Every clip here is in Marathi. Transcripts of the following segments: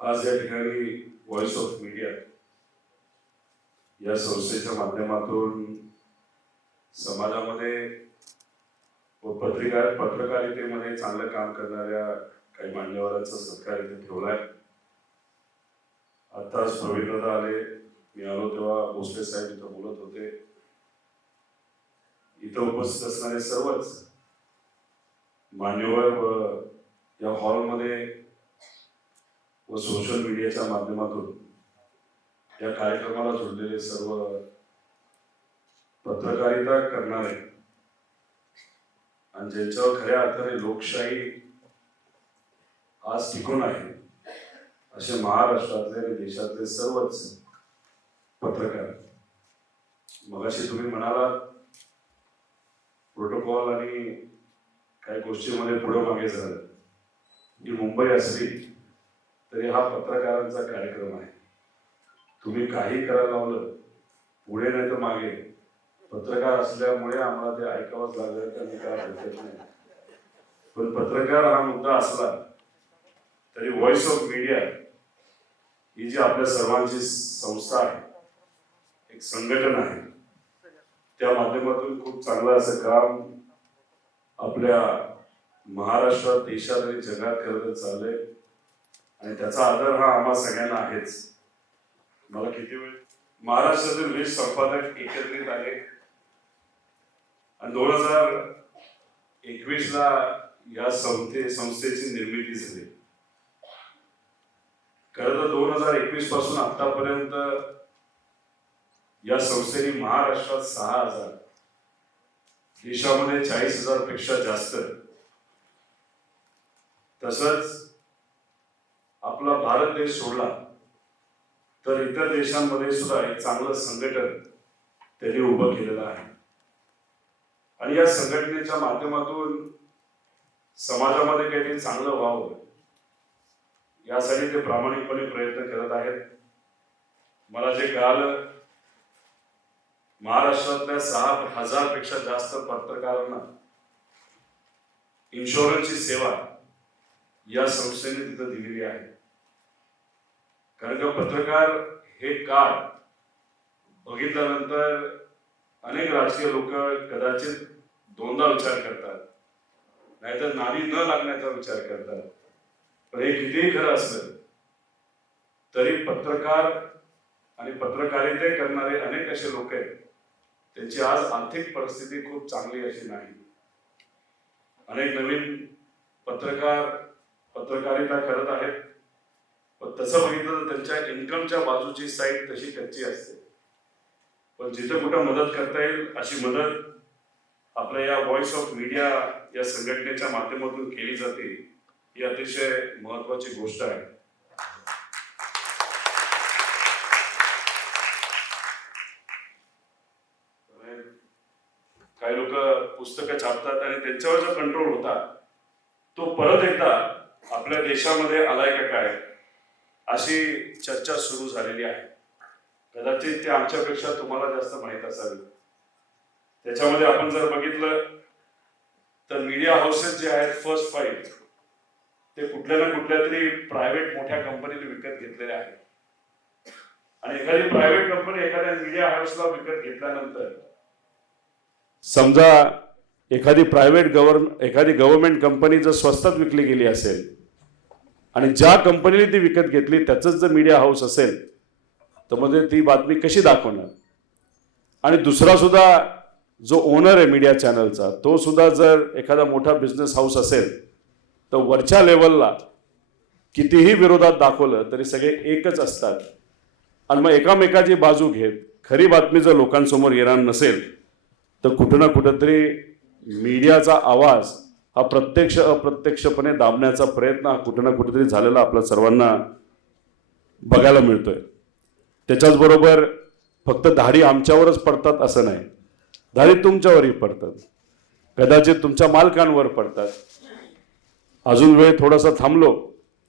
आज या ठिकाणी व्हॉइस ऑफ मीडिया या संस्थेच्या माध्यमातून समाजामध्ये व पत्रकारितेमध्ये चांगलं काम करणाऱ्या काही मान्यवरांचा सत्कार इथे ठेवलाय. आताच प्रवीणदा आले, मी आलो तेव्हा भोसले साहेब इथं बोलत होते. इथं उपस्थित असणारे सर्वच मान्यवर व या हॉलमध्ये व सोशल मीडियाच्या माध्यमातून या कार्यक्रमाला जोडलेले सर्व पत्रकारिता करणारे आणि ज्यांच्यावर खऱ्या अर्थाने लोकशाही आज टिकून आहे असे महाराष्ट्रातले आणि देशातले सर्वच पत्रकार. मगाशी तुम्ही म्हणाला प्रोटोकॉल आणि काही गोष्टींमध्ये पुढे मागे झालं. ही मुंबई असली तरी हा पत्रकारांचा कार्यक्रम आहे. तुम्ही काही करायला लावलं पुढे नाही तर मागे, पत्रकार असल्यामुळे आम्हाला ते ऐकावंच लागलं तर मी काय हरकत नाही. पण पत्रकार हा मुद्दा असला तरी व्हॉइस ऑफ मीडिया ही जी आपल्या सर्वांची संस्था आहे, एक संघटन आहे, त्या माध्यमातून खूप चांगलं असं काम आपल्या महाराष्ट्रात, देशात आणि जगात करत चाललंय आणि त्याचा आदर हा आम्हा सगळ्यांना आहेच. मला किती वेळ महाराष्ट्रातील 20 संपादक एकत्रित आले आणि 2021 ला या संस्थेची निर्मिती झाली. खरं तर 2021 पासून आतापर्यंत या संस्थेने महाराष्ट्रात 6,000, देशामध्ये 40,000 पेक्षा जास्त, तसंच आपला भारत देश सोडला तर इतर देशांमध्ये सुद्धा एक चांगलं संघटन त्यांनी उभं केलेलं आहे. आणि या संघटनेच्या माध्यमातून समाजामध्ये काहीतरी चांगलं व्हावं यासाठी ते प्रामाणिकपणे प्रयत्न करत आहेत. मला जे कळालं, महाराष्ट्रातल्या 6,000 पेक्षा जास्त पत्रकारांना इन्शुरन्सची सेवा या संस्थेने तिथं दिलेली आहे. कारण का पत्रकार हे काळ बघितल्यानंतर अनेक राजकीय लोक कदाचित दोनदा विचार करतात, नाहीतर नादी न लागण्याचा विचार करतात. पण हे कितीही खरं असलं तरी पत्रकार आणि पत्रकारिता करणारे अनेक असे लोक आहेत, त्यांची आज आर्थिक परिस्थिती खूप चांगली अशी नाही. अनेक नवीन पत्रकार पत्रकारिता करत आहेत, पण तसं बघितलं तर त्यांच्या इन्कमच्या बाजूची साईड तशी कच्ची असते. पण जिथे कुठं मदत करता येईल अशी मदत आपल्या या व्हॉइस ऑफ मीडिया या संघटनेच्या माध्यमातून केली जाते, ही अतिशय महत्वाची गोष्ट आहे. काही लोक पुस्तकं छापतात आणि त्यांच्यावर जो कंट्रोल होता तो परत एकदा आपल्या देशामध्ये आलाय का काय अशी चर्चा सुरू झालेली आहे. कदाचित ते आमच्यापेक्षा तुम्हाला जास्त माहीत असावी. त्याच्यामध्ये आपण जर बघितलं तर मीडिया हाऊसेस जे आहेत, फर्स्ट 5 ते कुठल्या ना कुठल्या तरी प्रायव्हेट मोठ्या कंपनीने विकत घेतलेले आहेत. आणि एखादी प्रायव्हेट कंपनी एखाद्या मीडिया हाऊसला विकत घेतल्यानंतर, समजा एखादी गव्हर्नमेंट कंपनी जर स्वस्तात विकली गेली असेल आणि ज्या कंपनीने ती विकत घेतली त्याचंच जर मीडिया हाऊस असेल तर मध्ये ती बातमी कशी दाखवणार. आणि दुसरा सुद्धा जो ओनर आहे मीडिया चॅनलचा, तो सुद्धा जर एखादा मोठा बिझनेस हाऊस असेल तर वरच्या लेवलला कितीही विरोधात दाखवलं तरी सगळे एकच असतात. आणि मग एकामेकाची बाजू घेत खरी बातमी जर लोकांसमोर येणार नसेल तर कुठं ना कुठंतरी मीडियाचा आवाज हा प्रत्यक्ष अप्रत्यक्षपणे दाबण्याचा प्रयत्न हा कुठं ना कुठेतरी झालेला आपल्या सर्वांना बघायला मिळतोय. त्याच्याचबरोबर फक्त धाडी आमच्यावरच पडतात असं नाही, धाडी तुमच्यावरही पडतात, कदाचित तुमच्या मालकांवर पडतात. अजून वेळ थोडासा थांबलो,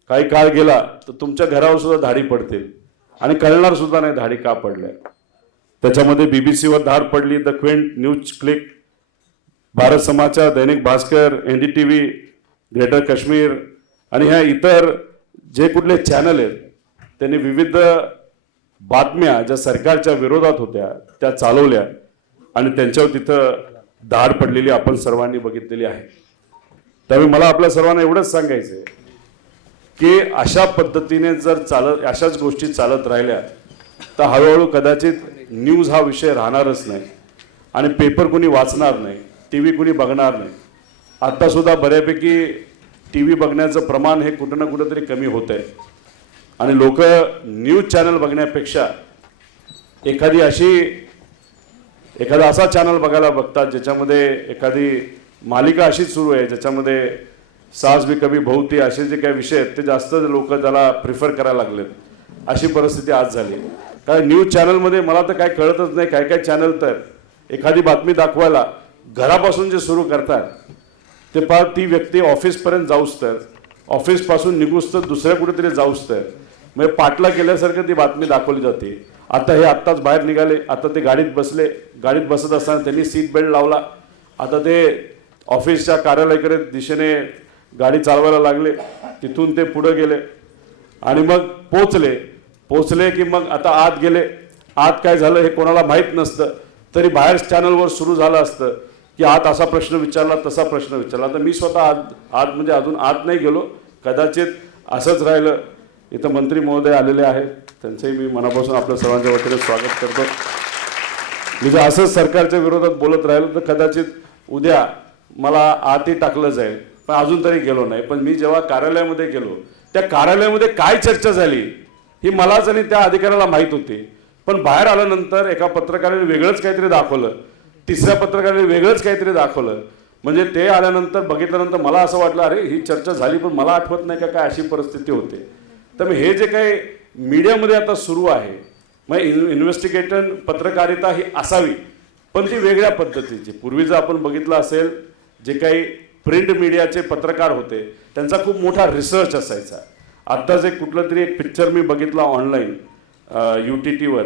काही काळ गेला तर तुमच्या घरावर सुद्धा धाडी पडतील आणि कळणार सुद्धा नाही धाडी का पडल्या. त्याच्यामध्ये बीबीसीवर धाड पडली, The Quint, NewsClick, Bharat Samachar, Dainik Bhaskar, NDTV, greater Kashmir आणि ह्या इतर जे कुठले चॅनल आहेत त्यांनी विविध बातम्या ज्या सरकारच्या विरोधात होत्या त्या चालवल्या आणि त्यांच्यावर तिथं धाड पडलेली आपण सर्वांनी बघितलेली आहे. त्यामुळे मला आपल्या सर्वांना एवढंच सांगायचं आहे की अशा पद्धतीने जर अशाच गोष्टी चालत राहिल्या तर हळूहळू कदाचित न्यूज हा विषय राहणारच नाही आणि पेपर कोणी वाचणार नाही, टी व्ही कोणी बघणार नाही. आत्तासुद्धा बऱ्यापैकी टी व्ही बघण्याचं प्रमाण हे कुठं ना कुठं तरी कमी होत आहे आणि लोक न्यूज चॅनल बघण्यापेक्षा एखादा असा चॅनल बघायला बघतात ज्याच्यामध्ये एखादी मालिका अशीच सुरू आहे ज्याच्यामध्ये सास भी कभी बहू थी असे जे काही विषय आहेत ते जास्त लोक त्याला प्रिफर करायला लागलेत. अशी परिस्थिती आज झाली. कारण न्यूज चॅनलमध्ये मला तर काय कळतच नाही, काय काय चॅनल तर एखादी बातमी दाखवायला घरापासून जे सुरू करतात ते पार ती व्यक्ती ऑफिसपर्यंत जाऊच तर, ऑफिसपासून निघूच तर दुसऱ्या कुठेतरी जाऊच तर म्हणजे पाठला केल्यासारखं ती बातमी दाखवली जाते. आता हे आत्ताच बाहेर निघाले, आता ते गाडीत बसले, गाडीत बसत असताना त्यांनी सीट बेल्ट लावला, आता ते ऑफिसच्या कार्यालयाकडे दिशेने गाडी चालवायला लागले, तिथून ते पुढे गेले आणि मग पोचले की मग आता आत गेले. आत काय झालं हे कोणाला माहीत नसतं तरी बाहेर चॅनलवर सुरू झालं असतं की आत असा प्रश्न विचारला, तसा प्रश्न विचारला. तर मी स्वतः आत म्हणजे अजून आत नाही गेलो, कदाचित असंच राहिलं. इथं मंत्री महोदय आलेले आहेत, त्यांचंही मी मनापासून आपल्या सर्वांच्या वतीने स्वागत करतो. मी जर असंच सरकारच्या विरोधात बोलत राहिलो तर कदाचित उद्या मला आतही टाकलं जाईल, पण अजून तरी गेलो नाही. पण मी जेव्हा कार्यालयामध्ये गेलो त्या कार्यालयामध्ये काय चर्चा झाली ही मलाच आणि त्या अधिकाऱ्याला माहीत होती. पण बाहेर आल्यानंतर एका पत्रकाराने वेगळंच काहीतरी दाखवलं, तिसऱ्या पत्रकाराने वेगळंच काहीतरी दाखवलं. म्हणजे ते आल्यानंतर बघितल्यानंतर मला असं वाटलं अरे ही चर्चा झाली पण मला आठवत नाही का काय, अशी परिस्थिती होते. तर हे जे काही मीडियामध्ये आता सुरू आहे मग इन्व्हेस्टिगेशन पत्रकारिता ही असावी पण ती वेगळ्या पद्धतीची. पूर्वी जर आपण बघितलं असेल जे काही प्रिंट मीडियाचे पत्रकार होते त्यांचा खूप मोठा रिसर्च असायचा. आत्ताच कुठलं तरी एक पिक्चर मी बघितला ऑनलाईन UTTवर,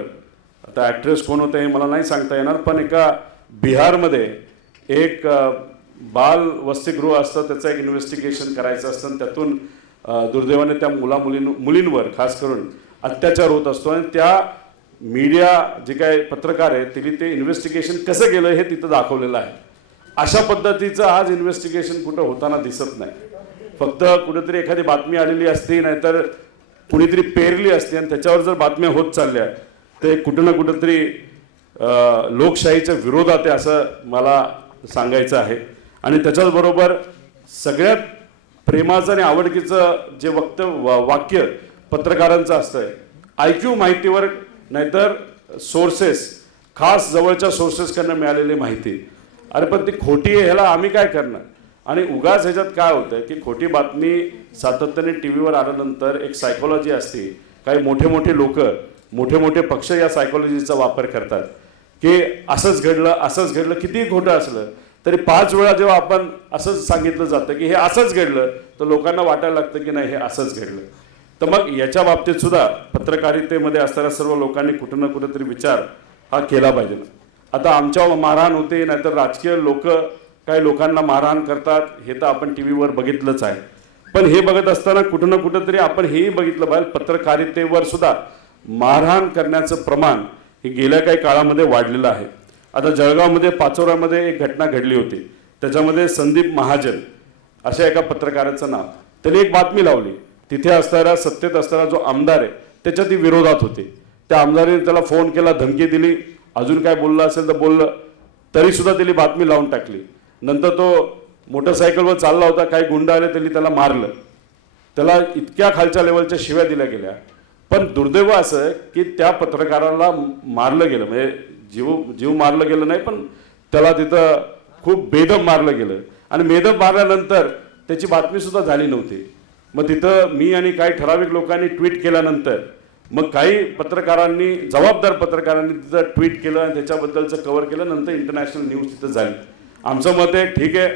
आता ॲक्ट्रेस कोण होते हे मला नाही सांगता येणार, पण एका बिहारमध्ये एक बाल वसतिगृह असतं, त्याचं एक इन्व्हेस्टिगेशन करायचं असतं आणि त्यातून दुर्दैवाने त्या मुलींवर खास करून अत्याचार होत असतो आणि त्या मीडिया जे काय पत्रकार आहे त्यांनी ते इन्व्हेस्टिगेशन कसं केलं हे तिथं दाखवलेलं आहे. अशा पद्धतीचं आज इन्व्हेस्टिगेशन कुठं होताना दिसत नाही. फक्त कुठेतरी एखादी बातमी आलेली असते नाहीतर कुणीतरी पेरली असते आणि त्याच्यावर जर बातम्या होत चालल्या ते कुठं ना कुठंतरी लोकशाहीच्या विरोधात आहे असं मला सांगायचं आहे. आणि त्याच्याचबरोबर सगळ्यात प्रेमाचं आणि आवडकीचं जे वाक्य पत्रकारांचं असतं IQ माहितीवर नाहीतर सोर्सेस, खास जवळच्या सोर्सेसकडनं मिळालेली माहिती. अरे पण ती खोटी आहे, ह्याला आम्ही काय करणार. आणि उगाच ह्याच्यात काय होतं की खोटी बातमी सातत्याने टी व्हीवर आल्यानंतर एक सायकोलॉजी असते. काही मोठे लोक, मोठे पक्ष या सायकोलॉजीचा वापर करतात की असंच घडलं, कितीही खोटं असलं तरी 5 वेळा जेव्हा आपण असंच सांगितलं जातं की हे असंच घडलं तर लोकांना वाटायला लागतं की नाही हे असंच घडलं. तर मग याच्या बाबतीत सुद्धा पत्रकारितेमध्ये असणाऱ्या सर्व लोकांनी कुठं ना कुठंतरी विचार हा केला पाहिजे. आता आमच्यावर मारहाण होते नाहीतर राजकीय लोक काही लोकांना मारहाण करतात हे तर आपण टी व्हीवर बघितलंच आहे. पण हे बघत असताना कुठं ना कुठंतरी आपण हेही बघितलं पाहिजे पत्रकारितेवर सुद्धा मारहाण करण्याचं प्रमाण हे गेल्या काही काळामध्ये वाढलेलं आहे. आता जळगावमध्ये पाचोऱ्यामध्ये एक घटना घडली होती, त्याच्यामध्ये संदीप महाजन अशा एका पत्रकाराचं नाव, त्यांनी एक बातमी लावली. तिथे असणारा सत्तेत असणारा जो आमदार आहे त्याच्या ती विरोधात होती. त्या आमदाराने त्याला फोन केला, धमकी दिली, अजून काय बोललं असेल तर बोललं, तरी सुद्धा त्यांनी बातमी लावून टाकली. नंतर तो मोटरसायकलवर चालला होता, काही गुंड आले त्यांनी त्याला मारलं, त्याला इतक्या खालच्या लेवलच्या शिव्या दिल्या गेल्या. पण दुर्दैव असं की त्या पत्रकाराला मारलं गेलं, म्हणजे जीव मारलं गेलं नाही पण त्याला तिथं खूप बेदम मारलं गेलं आणि बेदम मारल्यानंतर त्याची बातमी सुद्धा झाली नव्हती. मग तिथं मी आणि काही ठराविक लोकांनी ट्विट केल्यानंतर मग काही पत्रकारांनी, जबाबदार पत्रकारांनी तिथं ट्विट केलं आणि त्याच्याबद्दलचं कव्हर केलं. नंतर इंटरनॅशनल न्यूज तिथं झाली. आमचं मत आहे ठीक आहे,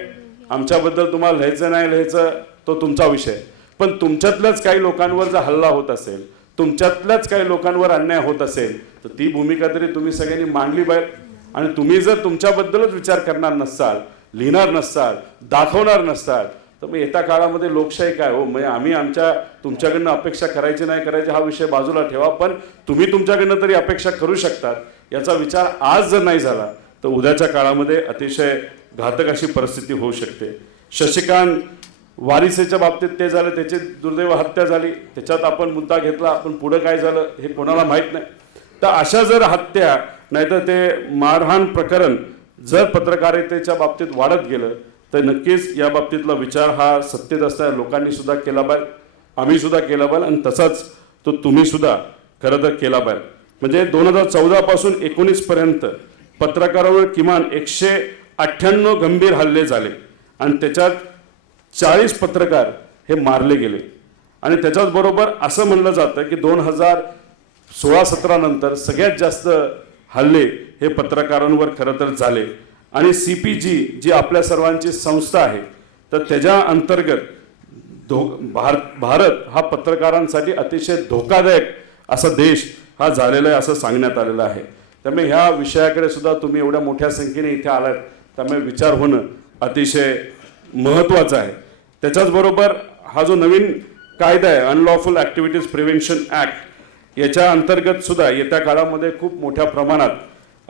आमच्याबद्दल तुम्हाला लिहायचं नाही लिहायचं तो तुमचा विषय, पण तुमच्यातल्याच काही लोकांवर जर हल्ला होत असेल, तुमच्यातल्याच काही लोकांवर अन्याय होत असेल तर ती भूमिका तरी तुम्ही सगळ्यांनी मांडली पाहिजे. आणि तुम्ही जर तुमच्याबद्दलच विचार करणार नसाल, लिहिणार नसाल, दाखवणार नसाल तर तर मग येत्या काळामध्ये लोकशाही काय हो, म्हणजे आम्ही तुमच्याकडनं अपेक्षा करायची नाही करायची हा विषय बाजूला ठेवा, पण तुम्ही तुमच्याकडनं तरी अपेक्षा करू शकतात. याचा विचार आज जर नाही झाला तर उद्याच्या काळामध्ये अतिशय घातक अशी परिस्थिती होऊ शकते. शशिकांत वारिसेच्या बाबतीत ते झालं, त्याची दुर्दैव हत्या झाली, त्याच्यात आपण मुद्दा घेतला, पण पुढं काय झालं हे कोणाला माहीत नाही. तर अशा जर हत्या नाहीतर ते मारहाण प्रकरण जर पत्रकारितेच्या बाबतीत वाढत गेलं तर नक्कीच या बाबतीतला विचार हा सत्तेत असणाऱ्या लोकांनी सुद्धा केला पाहिजे, आम्ही सुद्धा केला पाहिजे आणि तसाच तो तुम्ही सुद्धा खरं तर केला पाहिजे. म्हणजे 2014 पासून 19 पर्यंत पत्रकारावर किमान 198 गंभीर हल्ले झाले आणि त्याच्यात 40 पत्रकार हे मारले गेले. आणि त्याच्याच बरोबर असं म्हणलं जातं की 2016-17 नंतर सगळ्यात जास्त हल्ले हे पत्रकारांवर खरं तर झाले. आणि CPG जी आपल्या सर्वांची संस्था आहे तर त्याच्या अंतर्गत भारत हा पत्रकारांसाठी अतिशय धोकादायक असा देश हा झालेला आहे असं सांगण्यात आलेलं आहे. त्यामुळे ह्या विषयाकडे सुद्धा तुम्ही एवढ्या मोठ्या संख्येने इथे आलात, त्यामुळे विचार होणं अतिशय महत्त्वाचं आहे. त्याच्याचबरोबर हा जो नवीन कायदा आहे अनलॉफुल ॲक्टिव्हिटीज प्रिव्हेन्शन ॲक्ट, याच्या अंतर्गत सुद्धा येत्या काळामध्ये खूप मोठ्या प्रमाणात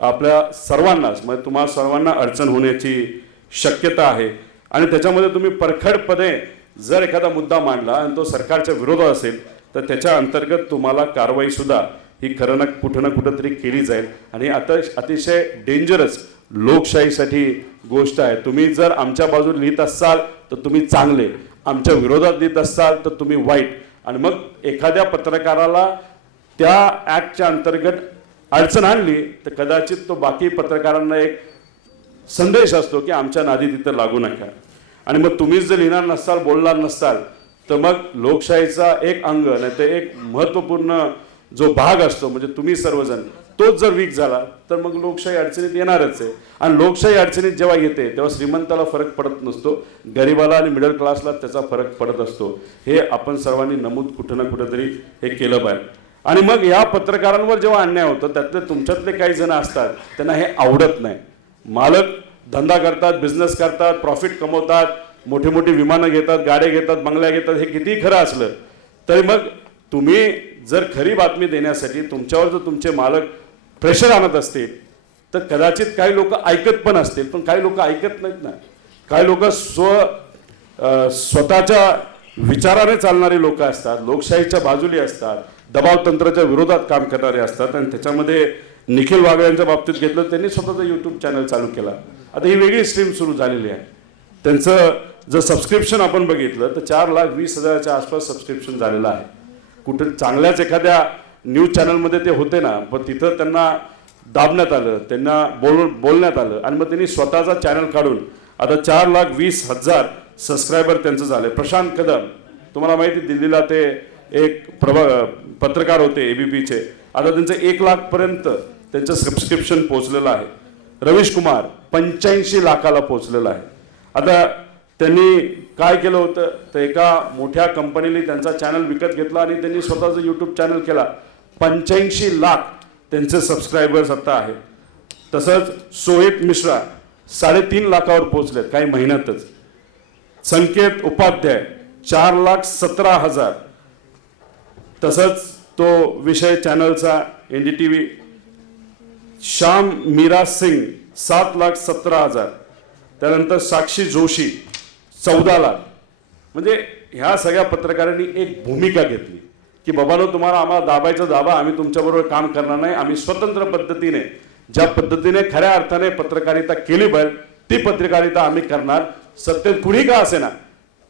आपल्या सर्वांनाच म्हणजे तुम्हाला सर्वांना अडचण होण्याची शक्यता आहे. आणि त्याच्यामध्ये तुम्ही परखडपणे जर एखादा मुद्दा मांडला आणि तो सरकारच्या विरोधात असेल तर त्याच्या अंतर्गत तुम्हाला कारवाईसुद्धा ही खरं ना कुठं तरी केली जाईल. आणि आता अतिशय डेंजरस लोकशाहीसाठी गोष्ट आहे. तुम्ही जर आमच्या बाजूने लिहित असाल तर तुम्ही चांगले, आमच्या विरोधात लिहित असाल तर तुम्ही वाईट. आणि मग एखाद्या पत्रकाराला त्या ॲक्टच्या अंतर्गत अडचण आणली तर कदाचित तो बाकी पत्रकारांना एक संदेश असतो की आमच्या नादी तिथं लागू नका. आणि मग तुम्हीच जर लिहिणार नसाल, बोलणार नसाल तर मग लोकशाहीचा एक अंग नाही तर एक महत्त्वपूर्ण जो भाग असतो म्हणजे तुम्ही सर्वजण तोच जर वीक झाला तर मग लोकशाही अडचणीत येणारच आहे. आणि लोकशाही अडचणीत जेव्हा येते तेव्हा श्रीमंताला फरक पडत नसतो, गरिबाला आणि मिडल क्लासला त्याचा फरक पडत असतो. हे आपण सर्वांनी नमूद कुठं ना कुठंतरी हे केलं पाहिजे. आणि मग या पत्रकारांवर जेव्हा अन्याय होतो त्यातले तुमच्यातले काही जण असतात त्यांना हे आवडत नाही. मालक धंदा करतात, बिझनेस करतात, प्रॉफिट कमवतात, मोठी मोठी विमानं घेतात, गाड्या घेतात, बंगल्या घेतात, हे कितीही खरं असलं तरी मग तुम्ही जर खरी बातमी देण्यासाठी तुमच्यावर जर तुमचे मालक प्रेशर आणत असतील तर कदाचित काही लोक ऐकत पण असतील, पण काही लोक ऐकत नाहीत ना. काही लोक स्वतःच्या विचाराने चालणारी लोक असतात, लोकशाहीच्या बाजूली असतात, दबाव तंत्राच्या विरोधात काम करणारे असतात. आणि त्याच्यामध्ये निखिल वागळ्यांच्या बाबतीत घेतलं, त्यांनी स्वतःचं यूट्यूब चॅनल चालू केला. आता ही वेगळी स्ट्रीम सुरू झालेली आहे. त्यांचं जर सबस्क्रिप्शन आपण बघितलं तर 4,20,000च्या आसपास सबस्क्रिप्शन झालेलं आहे. कुठे चांगल्याच एखाद्या न्यूज चॅनलमध्ये ते होते ना, पण तिथं त्यांना दाबण्यात आलं, त्यांना बोलण्यात आलं आणि मग त्यांनी स्वतःचा चॅनल काढून आता 4,20,000 सबस्क्रायबर त्यांचं झाले. प्रशांत कदम, तुम्हाला माहिती दिल्लीला ते एक पत्रकार होते ABPचे, आता त्यांचं 1 लाखपर्यंत त्यांचं सबस्क्रिप्शन पोहोचलेलं आहे. रवीश कुमार 85 लाखाला पोहोचलेला आहे. आता त्यांनी काय केलं होतं तर एका मोठ्या कंपनीने त्यांचा चॅनल विकत घेतला आणि त्यांनी स्वतःचं यूट्यूब चॅनल केला. 85 लाख त्यांचे सबस्क्रायबर्स आता आहेत. तसंच सोहित मिश्रा 3.5 लाखावर पोहोचलेत काही महिन्यातच. संकेत उपाध्याय 4,17,000. तसंच तो विषय चॅनलचा NDTV. श्याम मीरा सिंग 7,17,000. त्यानंतर साक्षी जोशी 14 लाख. म्हणजे ह्या सगळ्या पत्रकारांनी एक भूमिका घेतली की बाबांनो, तुम्हाला आम्हाला दाबायचं दाबा, आम्ही तुमच्याबरोबर काम करणार नाही. आम्ही स्वतंत्र पद्धतीने ज्या पद्धतीने खऱ्या अर्थाने पत्रकारिता केली पाहिजे ती पत्रकारिता आम्ही करणार. सत्तेत कुणी का असे ना,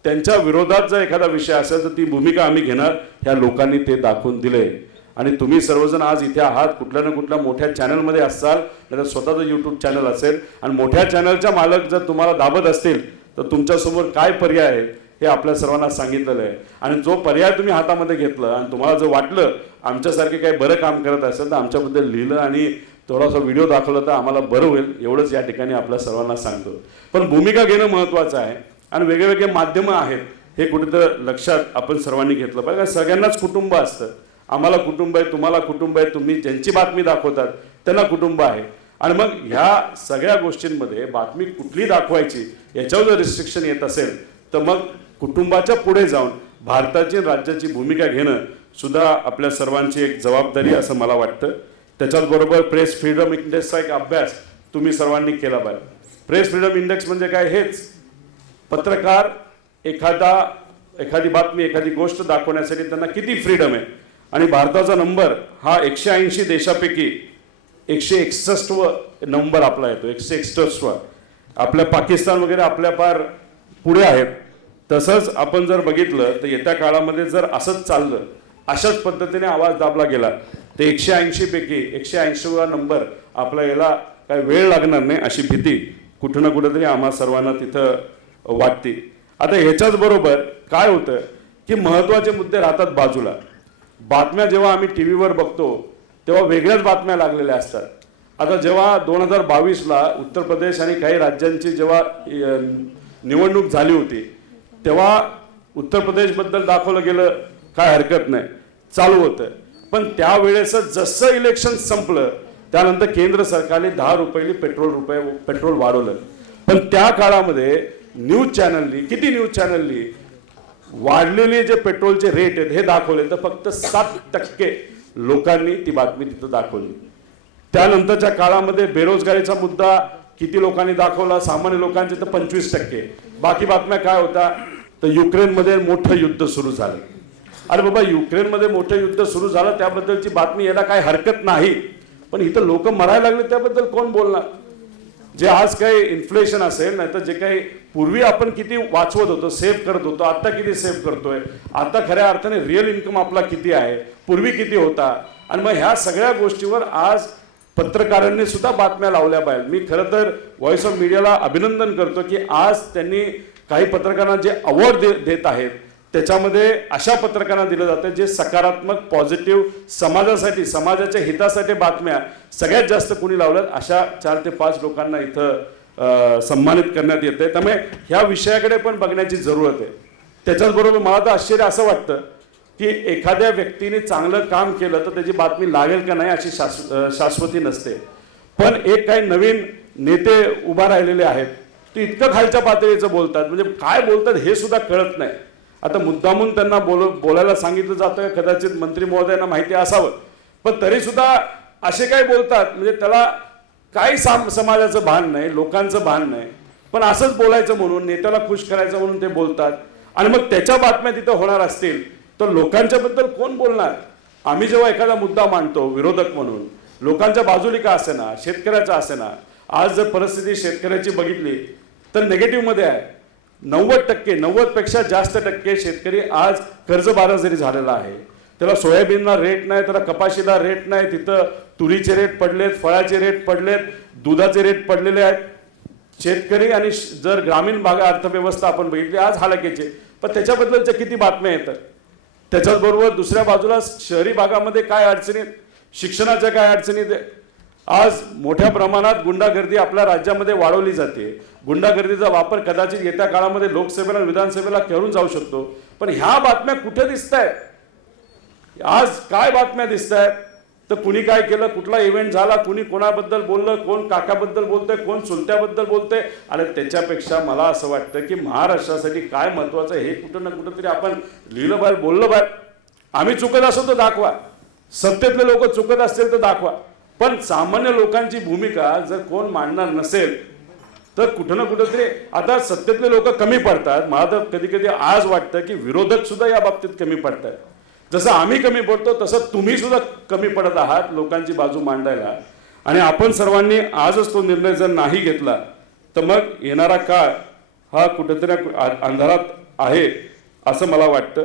त्यांच्या विरोधात जर एखादा विषय असेल तर ती भूमिका आम्ही घेणार. ह्या लोकांनी ते दाखवून दिले. आणि तुम्ही सर्वजण आज इथे आहात, कुठल्या ना कुठल्या मोठ्या चॅनलमध्ये असाल, नाही तर स्वतःचं यूट्यूब चॅनल असेल आणि मोठ्या चॅनलच्या मालक जर तुम्हाला दाबत असतील तर तुमच्यासमोर काय पर्याय आहे हे आपल्या सर्वांना सांगितलेलं आहे. आणि जो पर्याय तुम्ही हातामध्ये घेतलं आणि तुम्हाला जर वाटलं आमच्यासारखे काही बरं काम करत असेल तर आमच्याबद्दल लिहिलं आणि थोडासा व्हिडिओ दाखवला तर आम्हाला बरं होईल, एवढंच या ठिकाणी आपल्या सर्वांना सांगतो. पण भूमिका घेणं महत्त्वाचं आहे आणि वेगवेगळे माध्यमं आहेत हे कुठेतरी लक्षात आपण सर्वांनी घेतलं पाहिजे. कारण सगळ्यांनाच कुटुंब असतं. आम्हाला कुटुंब आहे, तुम्हाला कुटुंब आहे, तुम्ही ज्यांची बातमी दाखवतात त्यांना कुटुंब आहे. आणि मग ह्या सगळ्या गोष्टींमध्ये बातमी कुठली दाखवायची याच्यावर जर रिस्ट्रिक्शन येत असेल तर मग कुटुंबाच्या पुढे जाऊन भारताची राज्याची भूमिका घेणं सुद्धा आपल्या सर्वांची एक जबाबदारी असं मला वाटतं. त्याच्याचबरोबर प्रेस फ्रीडम इंडेक्सचा एक अभ्यास तुम्ही सर्वांनी केला पाहिजे. प्रेस फ्रीडम इंडेक्स म्हणजे काय? हेच पत्रकार एखादी बातमी एखादी गोष्ट दाखवण्यासाठी त्यांना किती फ्रीडम आहे. आणि भारताचा नंबर हा 180 देशापैकी 161 नंबर आपला येतो. 161. आपल्या पाकिस्तान वगैरे आपल्या फार पुढे आहेत. तसंच आपण जर बघितलं तर येत्या काळामध्ये जर असंच चाललं, अशाच पद्धतीने आवाज दाबला गेला तर 180 पैकी 180वा नंबर आपला याला काय वेळ लागणार नाही अशी भीती कुठं ना कुठंतरी आम्हा सर्वांना तिथं वाटते. आता ह्याच्याच बरोबर काय होतं की महत्त्वाचे मुद्दे राहतात बाजूला. बातम्या जेव्हा आम्ही टी व्हीवर बघतो तेव्हा वेगळ्याच बातम्या लागलेल्या असतात. आता जेव्हा 2022ला उत्तर प्रदेश आणि काही राज्यांची जेव्हा निवडणूक झाली होती तेव्हा उत्तर प्रदेशबद्दल दाखवलं गेलं, काय हरकत नाही, चालू होतं. पण त्यावेळेस जसं इलेक्शन संपलं त्यानंतर केंद्र सरकारने 10 रुपयांनी पेट्रोल वाढवलं. पण त्या काळामध्ये किती न्यूज चॅनलनी वाढलेले जे पेट्रोलचे रेट आहेत हे दाखवले तर फक्त 7% लोकांनी ती बातमी तिथं दाखवली. त्यानंतरच्या काळामध्ये बेरोजगारीचा मुद्दा किती लोकांनी दाखवला? सामान्य लोकांचे तर 25%. बाकी बातम्या काय होता तर युक्रेनमध्ये मोठं युद्ध सुरू झालं. अरे बाबा, युक्रेनमध्ये मोठं युद्ध सुरू झालं त्याबद्दलची बातमी यायला काय हरकत नाही, पण इथं लोक मरायला लागले त्याबद्दल कोण बोलणार? जे आज काही इन्फ्लेशन असेल नाही तर जे काही पूर्वी आपण किती वाचवत होतो, सेव्ह करत होतो, आता किती सेव्ह करतोय, आता खऱ्या अर्थाने रिअल इन्कम आपला किती आहे, पूर्वी किती होता, आणि मग ह्या सगळ्या गोष्टीवर आज पत्रकारांनी सुद्धा बातम्या लावल्या पाहिजे. मी खरं तर व्हॉइस ऑफ मीडियाला अभिनंदन करतो की आज त्यांनी काही पत्रकारांना जे अवॉर्ड देत आहेत त्याच्यामध्ये अशा पत्रकारांना दिलं जातं जे सकारात्मक पॉझिटिव्ह समाजाच्या हितासाठी बातम्या सगळ्यात जास्त कुणी लावल्यात अशा 4 ते 5 लोकांना इथं सन्मानित करण्यात येते. त्यामुळे ह्या विषयाकडे पण बघण्याची जरूरत आहे. त्याच्याचबरोबर मला तर आश्चर्य असं वाटतं की एखाद्या व्यक्तीने चांगलं काम केलं तर त्याची बातमी लागेल का नाही अशी शाश्वती नसते. पण एक काही नवीन नेते उभा राहिलेले आहेत ते इतकं खालच्या पातळीचं बोलतात, म्हणजे काय बोलतात हे सुद्धा कळत नाही. आता मुद्दामून त्यांना बोलायला सांगितलं जातं, कदाचित मंत्री महोदयांना माहिती असावं, पण तरी सुद्धा असे काय बोलतात म्हणजे त्याला काही समाजाचं भान नाही, लोकांचं भान नाही, पण असंच बोलायचं म्हणून, नेत्याला खुश करायचं म्हणून ते बोलतात. आणि मग त्याच्या बातम्या तिथं होणार असतील तर लोकांच्या बद्दल कोण बोलणार? आम्ही जेव्हा एखादा मुद्दा मांडतो विरोधक म्हणून, लोकांच्या बाजूला का असेना, शेतकऱ्याचा असेना, आज जर परिस्थिती शेतकऱ्याची बघितली तर नेगेटिव्हमध्ये आहे. 90% पेक्षा जास्त टक्के शेतकरी आज कर्जबाजारी झालेला आहे. त्याला सोयाबीनला रेट नाही, त्याला कपाशीला रेट नाही, तिथं तुरीचे रेट पडलेत, फळाचे रेट पडलेत, दुधाचे रेट पडलेले आहेत. शेतकरी आणि जर ग्रामीण भागा अर्थव्यवस्था आपण बघितली आज हालाकीचे, पण त्याच्याबद्दलच्या किती बातम्या येतात. त्याच्याचबरोबर दुसऱ्या बाजूला शहरी भागामध्ये काय अडचणीत, शिक्षणाच्या काय अडचणीत आहे. आज मोठ्या प्रमाणात गुंडागर्दी आपल्या राज्यामध्ये वाढवली जाते. गुंडागर्दीचा वापर कदाचित येत्या काळामध्ये लोकसभेला विधानसभेला करून जाऊ शकतो. पण ह्या बातम्या कुठे दिसत आहेत? आज काय बातम्या दिसत आहेत तर कुणी काय केलं, कुठला इव्हेंट झाला, कुणी कोणाबद्दल बोललं, कोण काकाबद्दल बोलतंय, कोण चुलत्याबद्दल बोलतंय. आणि त्याच्यापेक्षा मला असं वाटतं की महाराष्ट्रासाठी काय महत्वाचं हे कुठं ना कुठं तरी आपण लिहिलं पाहिजे, बोललं पाहिजे. आम्ही चुकत असो तर दाखवा, सत्तेतले लोक चुकत असतील तर दाखवा, पण सामान्य लोकांची भूमिका जर कोण मांडणार नसेल तर कुठं ना कुठं तरी आता सत्तेतले लोक कमी पडतात. मला तर कधी कधी आज वाटतं की विरोधक सुद्धा या बाबतीत कमी पडतात. जसं आम्ही कमी पडतो तसं तुम्ही सुद्धा कमी पडत आहात लोकांची बाजू मांडायला. आणि आपण सर्वांनी आजच तो निर्णय जर नाही घेतला तर मग येणारा काळ हा कुठेतरी अंधारात आहे असं मला वाटतं.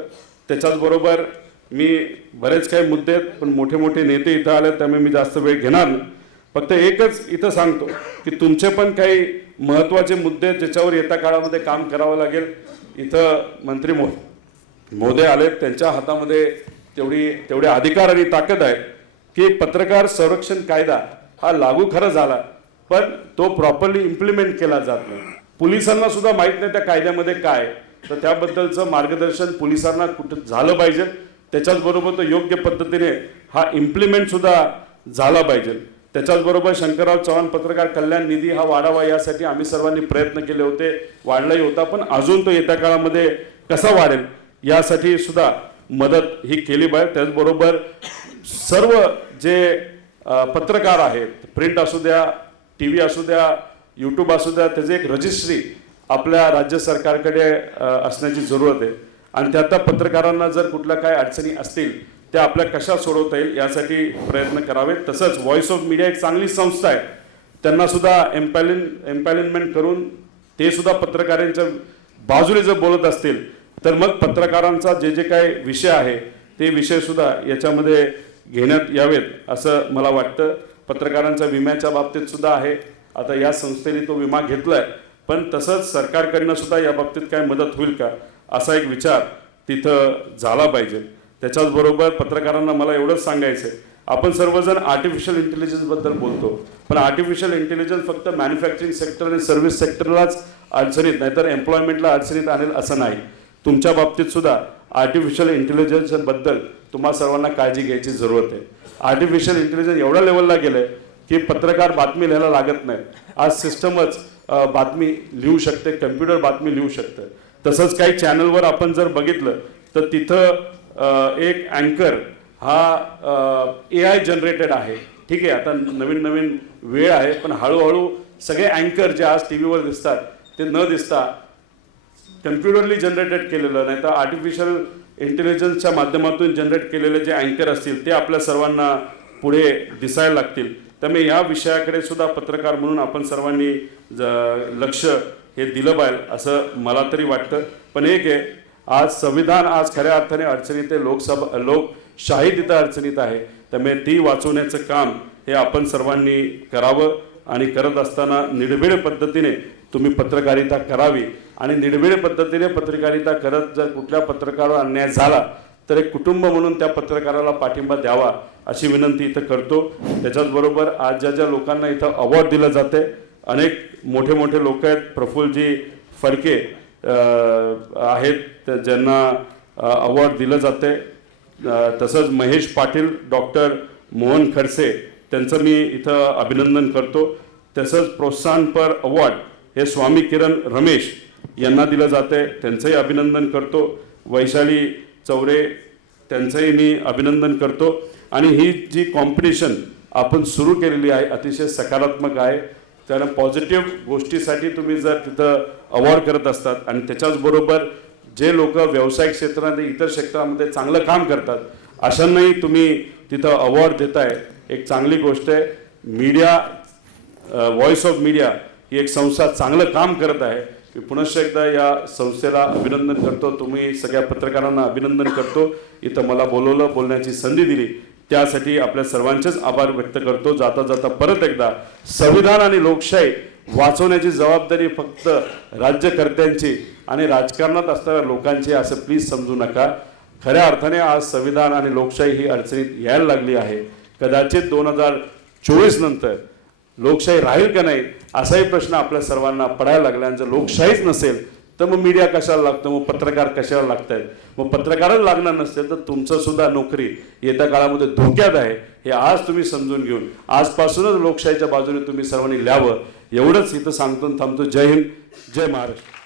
त्याच्याचबरोबर मी बरेच काही मुद्दे आहेत, पण मोठे मोठे नेते इथं आले त्यामुळे मी जास्त वेळ घेणार नाही. फक्त एकच इथं सांगतो की तुमचे पण काही महत्त्वाचे मुद्दे ज्याच्यावर येत्या काळामध्ये काम करावं लागेल. इथं मंत्री महोदय आले, त्यांच्या हातामध्ये तेवढे अधिकार आणि ताकद आहे की पत्रकार संरक्षण कायदा हा लागू खरं झाला पण तो प्रॉपरली इम्प्लिमेंट केला जात नाही. पोलिसांना सुद्धा माहीत नाही त्या कायद्यामध्ये काय, तर त्याबद्दलचं मार्गदर्शन पोलिसांना कुठं झालं पाहिजे. त्याच्याचबरोबर तो योग्य पद्धतीने हा इम्प्लिमेंट सुद्धा झाला पाहिजे. त्याच्याचबरोबर शंकरराव चव्हाण पत्रकार कल्याण निधी हा वाढावा यासाठी आम्ही सर्वांनी प्रयत्न केले होते, वाढलाही होता, पण अजून तो येत्या काळामध्ये कसा वाढेल यासाठी सुद्धा मदत ही केली पाहिजे. त्याचबरोबर सर्व जे पत्रकार आहेत, प्रिंट असू द्या, टी व्ही असू द्या, यूट्यूब असू द्या, त्याचे एक रजिस्ट्री आपल्या राज्य सरकारकडे असण्याची जरूरत आहे. आणि त्या पत्रकारांना जर कुठल्या काय अडचणी असतील त्या आपल्या कशा सोडवता येईल यासाठी प्रयत्न करावेत. तसंच व्हॉइस ऑफ मीडिया एक चांगली संस्था आहे, त्यांना सुद्धा एम्पॅलिनमेंट करून ते सुद्धा पत्रकारांच्या बाजूने जर बोलत असतील तर मग पत्रकारांचा जे जे काय विषय आहे ते विषय सुद्धा याच्यामध्ये घेण्यात यावेत असं मला वाटतं. पत्रकारांच्या विम्याच्या बाबतीत सुद्धा आहे, आता या संस्थेने तो विमा घेतलाय, पण तसंच सरकारकडनं सुद्धा या बाबतीत काय मदत होईल का असा एक विचार तिथं झाला पाहिजे. त्याच्याचबरोबर पत्रकारांना मला एवढंच सांगायचं आहे, आपण सर्वजण आर्टिफिशियल इंटेलिजन्सबद्दल बोलतो, पण आर्टिफिशियल इंटेलिजन्स फक्त मॅन्युफॅक्चरिंग सेक्टर आणि सर्व्हिस सेक्टरलाच अडचणीत, नाहीतर एम्प्लॉयमेंटला अडचणीत आणेल असं नाही. तुमच्या बाबतीत सुद्धा आर्टिफिशियल इंटेलिजन्सबद्दल तुम्हा सर्वांना काळजी घ्यायची जरूरत आहे. आर्टिफिशियल इंटेलिजन्स एवढ्या लेवलला गेलं आहे की पत्रकार बातमी लिहायला लागत नाही, आज सिस्टमच बातमी लिहू शकते, कम्प्युटर बातमी लिहू शकतं. तसंच काही चॅनलवर आपण जर बघितलं तर तिथं एक अँकर हा AI जनरेटेड आहे. ठीक आहे, आता नवीन नवीन वेळ आहे, पण हळूहळू सगळे अँकर जे आज टी व्हीवर दिसतात ते न दिसता कम्प्युटरली जनरेटेड केलेलं, नाही तर आर्टिफिशियल इंटेलिजन्सच्या माध्यमातून जनरेट केलेले जे अँकर असतील ते आपल्या सर्वांना पुढे दिसायला लागतील. त्यामुळे या विषयाकडे सुद्धा पत्रकार म्हणून आपण सर्वांनी लक्ष हे दिलं पाहिजे असं मला तरी वाटतं. पण एक आहे, आज संविधान आज खऱ्या अर्थाने अडचणीत आहे, लोकशाही तिथं अडचणीत आहे. त्यामुळे ती वाचवण्याचं काम हे आपण सर्वांनी करावं आणि करत असताना निर्भीड पद्धतीने तुम्ही पत्रकारिता करावी. आणि निर्भीड पद्धतीने पत्रकारिता करत जर कुठल्या पत्रकारावर अन्याय झाला तर एक कुटुंब म्हणून त्या पत्रकाराला पाठिंबा द्यावा अशी विनंती इथं करतो. त्याच्याचबरोबर आज ज्या लोकांना इथं अवॉर्ड दिलं जाते, अनेक मोठे मोठे लोक आहेत, प्रफुल्लजी फडके आहेत ज्यांना अवॉर्ड दिलं जाते, तसंच महेश पाटील, डॉक्टर मोहन खडसे त्यांचं मी इथं अभिनंदन करतो. तसंच प्रोत्साहनपर अवॉर्ड हे स्वामी किरण रमेश यांना दिलं जाते, त्यांचंही अभिनंदन करतो. वैशाली चौरे त्यांचंही मी अभिनंदन करतो. आणि ही जी कॉम्पिटिशन आपण सुरू केलेली आहे अतिशय सकारात्मक आहे. कारण पॉझिटिव्ह गोष्टीसाठी तुम्ही जर तिथं अवॉर्ड करत असतात आणि त्याच्याचबरोबर जे लोक व्यावसायिक क्षेत्रामध्ये इतर क्षेत्रामध्ये चांगलं काम करतात अशांनाही तुम्ही तिथं अवॉर्ड देताय, एक चांगली गोष्ट आहे. मीडिया व्हॉइस ऑफ मीडिया ही एक संस्था चांगलं काम करत आहे. मी पुनश्च एकदा या संस्थेला अभिनंदन करतो, तुम्ही सगळ्या पत्रकारांना अभिनंदन करतो. इथं मला बोलवलं, बोलण्याची संधी दिली त्यासाठी आपल्या सर्वांचेच आभार व्यक्त करतो. जाता जाता परत एकदा संविधान आणि लोकशाही वाचवण्याची जबाबदारी फक्त राज्यकर्त्यांची आणि राजकारणात असणाऱ्या लोकांची असं प्लीज समजू नका. खऱ्या अर्थाने आज संविधान आणि लोकशाही ही अडचणीत यायला लागली आहे. कदाचित 2024 नंतर लोकशाही राहील का नाही असाही प्रश्न आपल्या सर्वांना पडायला लागला. आणि जर लोकशाहीच नसेल तर मग मीडिया कशाला लागतं, मग पत्रकार कशाला लागत आहेत. मग पत्रकारच लागणार नसतील तर तुमचं सुद्धा नोकरी येत्या काळामध्ये धोक्यात आहे हे आज तुम्ही समजून घेऊन आजपासूनच लोकशाहीच्या बाजूने तुम्ही सर्वांनी लिहावं एवढंच इथं सांगतो थांबतो. जय हिंद, जय महाराष्ट्र.